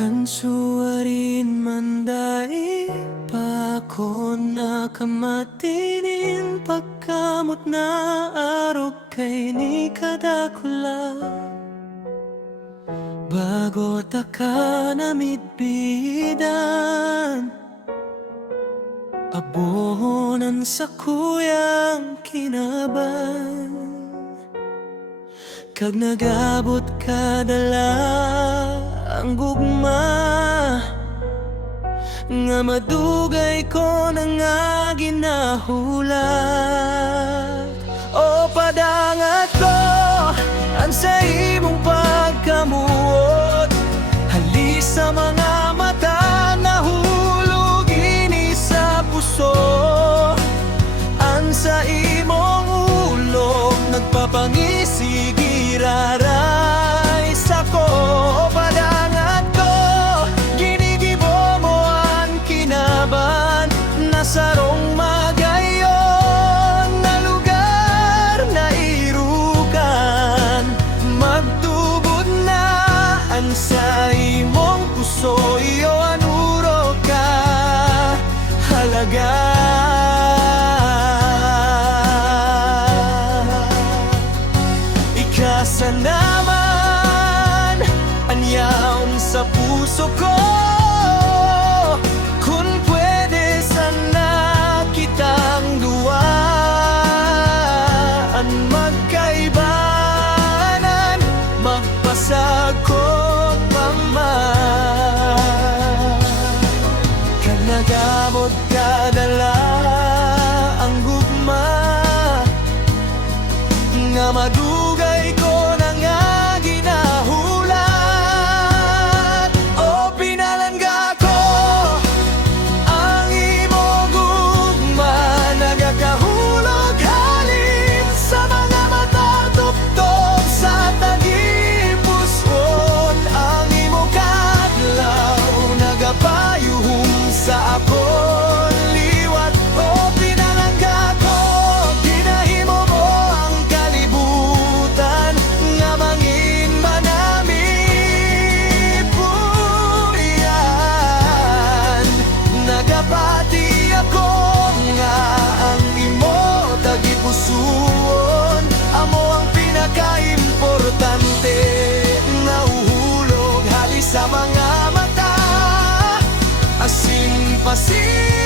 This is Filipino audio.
Kansuarin mandai pa ko nakamatinin pagkamot na arog kay ni kadakula bago ta ka namitbidan abohonan sa kuyang kinaban kag nagabot ka dala ang gugma nga madugay ko na nga ginahulat o padangat ko ang sa imong pagkamuot hali sa mga mata nahulog ini sa puso ang sa imong ulo nagpapangisigiraray sa ko o padangat ko ginigibo mo ang kinaban nasarong magayon na lugar na irukan magtubod na ang sa imong puso iyo anuro ka halaga ikasa naman anyaon sa puso ko kung pwede sana kitang duwaan magkaibanan magpasagkot pa man kag nagamot ka dala ang gugma nga madugay ko na nga ginahulat o pinalangga ko ang imong gugma nagakahulog halin sa mga mata tuptog sa tagipuswon ang imong kadlaw nagapayuhong sa akon liwat o pinalangga ko ginahimo mo ang kalibutan nga mangin manami puyan nagapati ako nga ang imo tagipusuon amo ang pinakaimportante nahuhulog hali sa mga mata asin pasin